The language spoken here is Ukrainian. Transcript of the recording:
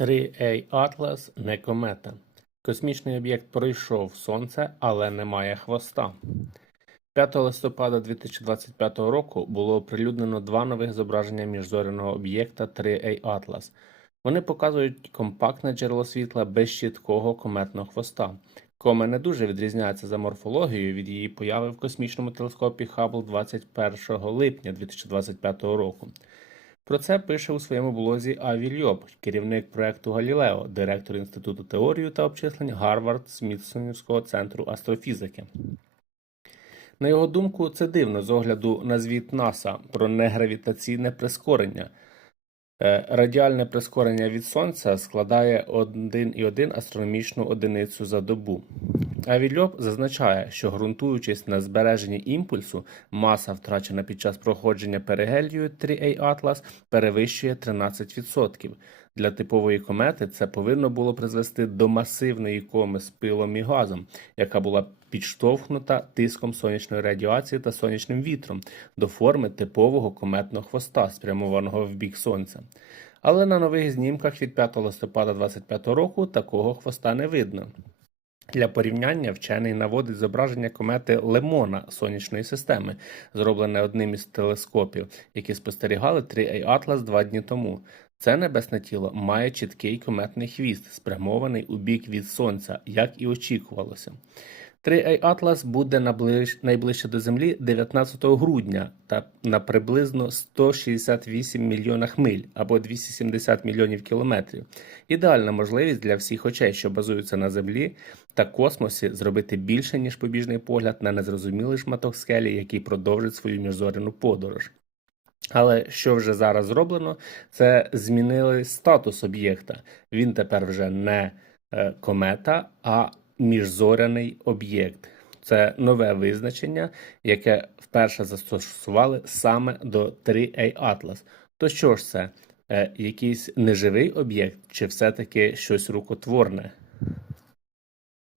3A Atlas не комета. Космічний об'єкт пройшов Сонце, але не має хвоста. 5 листопада 2025 року було оприлюднено два нових зображення міжзоряного об'єкта 3A Atlas. Вони показують компактне джерело світла без чіткого кометного хвоста. Коме не дуже відрізняється за морфологією від її появи в космічному телескопі Хаббл 21 липня 2025 року. Про це пише у своєму блозі Аві Льоб, керівник проекту Галілео, директор Інституту теорії та обчислень Гарвард Смітсонівського центру астрофізики. На його думку, це дивно з огляду на звіт НАСА про негравітаційне прискорення. Е, Радіальне прискорення від Сонця складає 1,1 астрономічну одиницю за добу. Авільоб зазначає, що ґрунтуючись на збереженні імпульсу, маса, втрачена під час проходження перигелію 3A Atlas, перевищує 13%. Для типової комети це повинно було призвести до масивної коми з пилом і газом, яка була підштовхнута тиском сонячної радіації та сонячним вітром до форми типового кометного хвоста, спрямованого в бік сонця. Але на нових знімках від 5 листопада 2025 року такого хвоста не видно. Для порівняння вчений наводить зображення комети Лемона сонячної системи, зроблене одним із телескопів, які спостерігали 3A Atlas два дні тому. Це небесне тіло має чіткий кометний хвіст, спрямований у бік від сонця, як і очікувалося. 3A Atlas буде найближче до Землі 19 грудня та на приблизно 168 мільйонах миль або 270 мільйонів кілометрів. Ідеальна можливість для всіх очей, що базуються на Землі та космосі, зробити більше, ніж побіжний погляд на незрозумілий шматок скелі, який продовжить свою міжзоряну подорож. Але що вже зараз зроблено, це змінили статус об'єкта. Він тепер вже не е, комета, а міжзоряний об'єкт. Це нове визначення, яке вперше застосували саме до 3A Atlas. То що ж це? Е, якийсь неживий об'єкт, чи все-таки щось рукотворне?